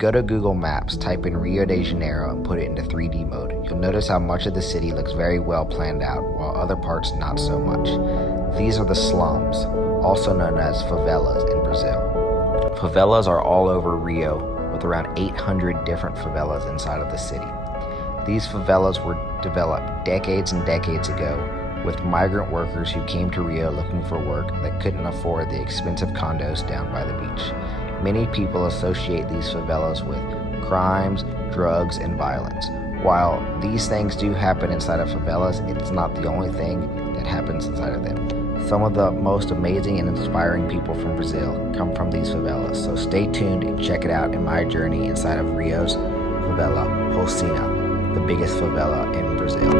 Go to Google Maps, type in Rio de Janeiro and put it into 3D mode. You'll notice how much of the city looks very well planned out, while other parts not so much. These are the slums, also known as favelas in Brazil. Favelas are all over Rio, with around 800 different favelas inside of the city. These favelas were developed decades and decades ago with migrant workers who came to Rio looking for work that couldn't afford the expensive condos down by the beach. Many people associate these favelas with crimes, drugs, and violence. While these things do happen inside of favelas, it's not the only thing that happens inside of them. Some of the most amazing and inspiring people from Brazil come from these favelas, so stay tuned and check it out in my journey inside of Rio's favela, Rocinha, the biggest favela in Brazil.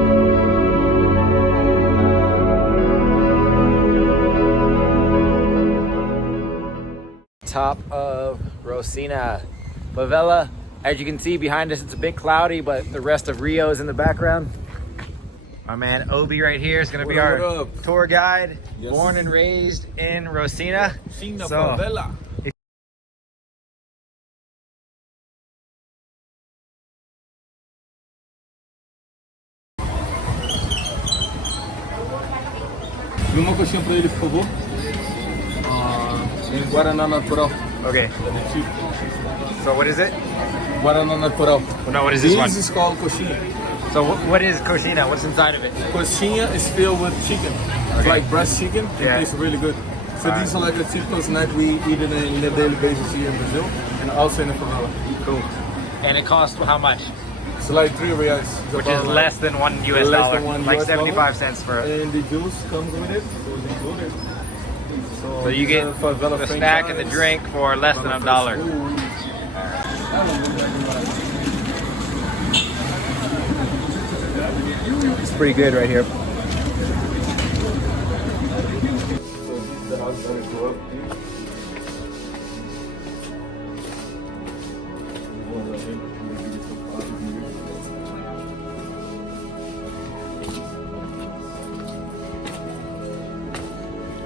Top of Rocinha favela. As you can see behind us, it's a bit cloudy, but the rest of Rio is in the background. My man Obi right here is going to be our tour guide. Yes. Born and raised in Rocinha. Favela. Uma coxinha para ele, por favor. Guaraná natural. Okay. So what is it? Guaraná natural. No, what is this one? This is called coxinha. So what is coxinha? What's inside of it? Coxinha is filled with chicken. It's like breast chicken. It tastes really good. So these are like a typical snack we eat it in a daily basis here in Brazil and also in the favela. Cool. And it costs how much? It's like 3 reais. Which is less than $1 US. Like 75 cents for it. And the juice comes with it. So it's included. So you get the snack and the drink for less than $1. It's pretty good right here.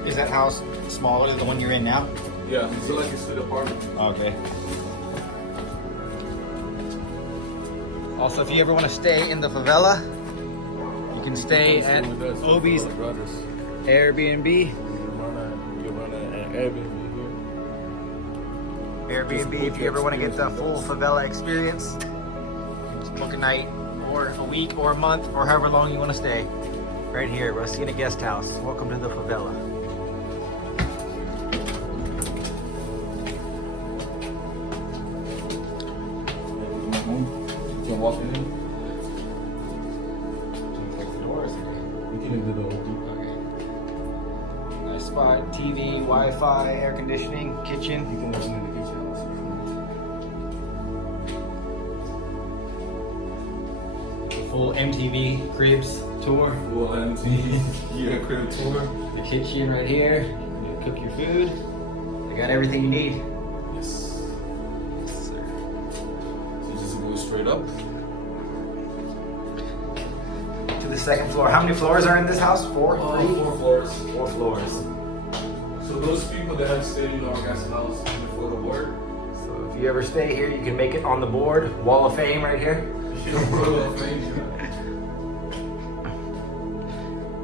Is that house smaller than the one you're in now? Yeah, it's like a studio apartment. Okay. Also, if you ever want to stay in the favela, you can stay at Obi's Airbnb. You run an Airbnb here. Airbnb, if you ever want to get the full favela experience, you can just book a night or a week or a month or however long you want to stay. Right here, Rocinha Guest House. Welcome to the favela. You can walk in. You can leave the door open. Okay. Nice spot. TV, Wi-Fi, air conditioning, kitchen. You can listen in the kitchen. Full MTV cribs tour. Full MTV crib tour. The kitchen right here. You cook your food. They got everything you need. Yes. Yes, sir. So just go straight up. To the second floor. How many floors are in this house? 4? 3? 4 floors. 4 floors. So those people that have stayed in our guest house before the war. So if you ever stay here, you can make it on the board. Wall of Fame right here.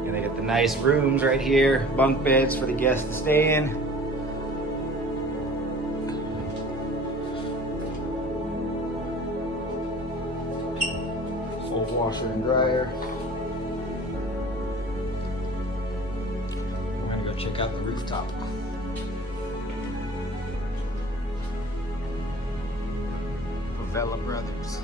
And they got the nice rooms right here. Bunk beds for the guests to stay in. Full washer and dryer. We're gonna go check out the rooftop. Favela Brothers.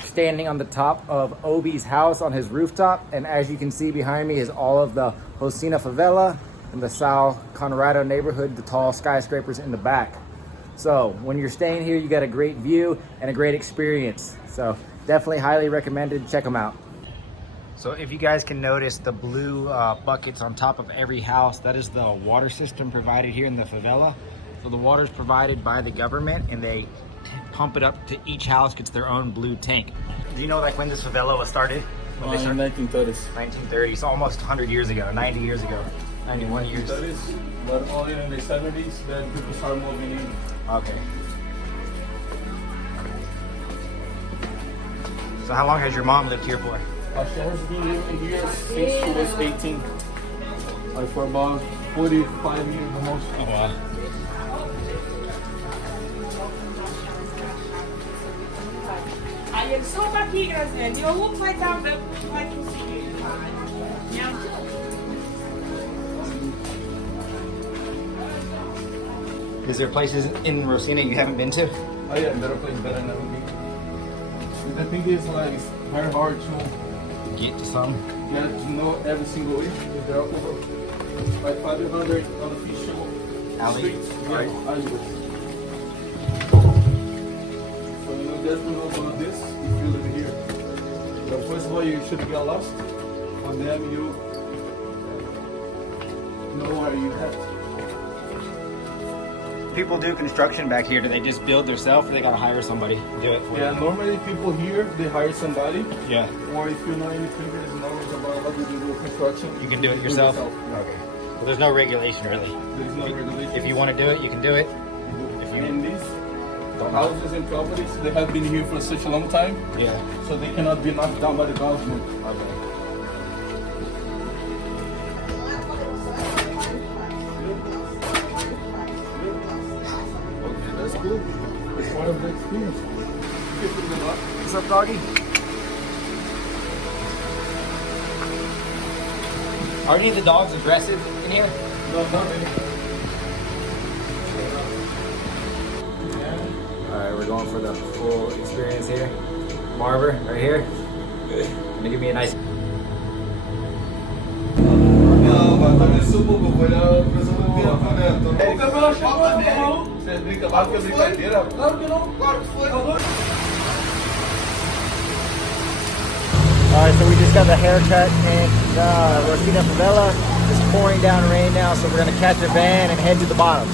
Standing on the top of Obi's house on his rooftop, and as you can see behind me is all of the Rocinha favela and the São Conrado neighborhood, the tall skyscrapers in the back. So when you're staying here, you got a great view and a great experience. So definitely highly recommended. Check them out. So if you guys can notice the blue buckets on top of every house, that is the water system provided here in the favela. So the water is provided by the government and they pump it up to each house, gets their own blue tank. Do you know like when this favela was started? When they started? 1930s. 1930s, so almost 100 years ago, 90 years ago. 91 years. 30s, but only in the 70s that people start moving in. Okay. So how long has your mom lived here for? She has been living here since she was 18. Like for about 45 years the most. Oh wow. Aí ele sopa aqui, Graziane. Eu vou vai dar vai conseguir. Is there places in Rocinha you haven't been to? Oh yeah, better place that I never been. The thing is like it's very hard to Get to some. get to know every single way. If there are over like 500 unofficial Alley, streets, right. alleyways. So you know just to know about this if you live here. But first of all you should get lost. And then you know where you have to. People do construction back here. Do they just build themselves, or they gotta hire somebody to do it for Yeah, them? normally people here they hire somebody. Yeah. Or if you know anything that is knowledge about how to do construction, You can do it yourself? Okay. Well, there's no regulation really. There is no regulation. If you want to do it, you can do it. If you And these houses and properties, they have been here for such a long time, yeah. so they cannot be knocked down by the government. Okay. Okay, that's cool. It's part of the experience. What's up, doggy? Are any of the dogs aggressive in here? No, not really. Alright, we're going for the full experience here. Barber, right here. Gonna give me a nice. Não, mas também subo, vou olhar a pressão do tempo, né? O Gabriel chegou, não. Você brinca lá que é brincadeira? Claro que não, claro que foi. Alright, so we just got the haircut in Rocinha Favela. It's pouring down rain now, so we're gonna catch a van and head to the bottom.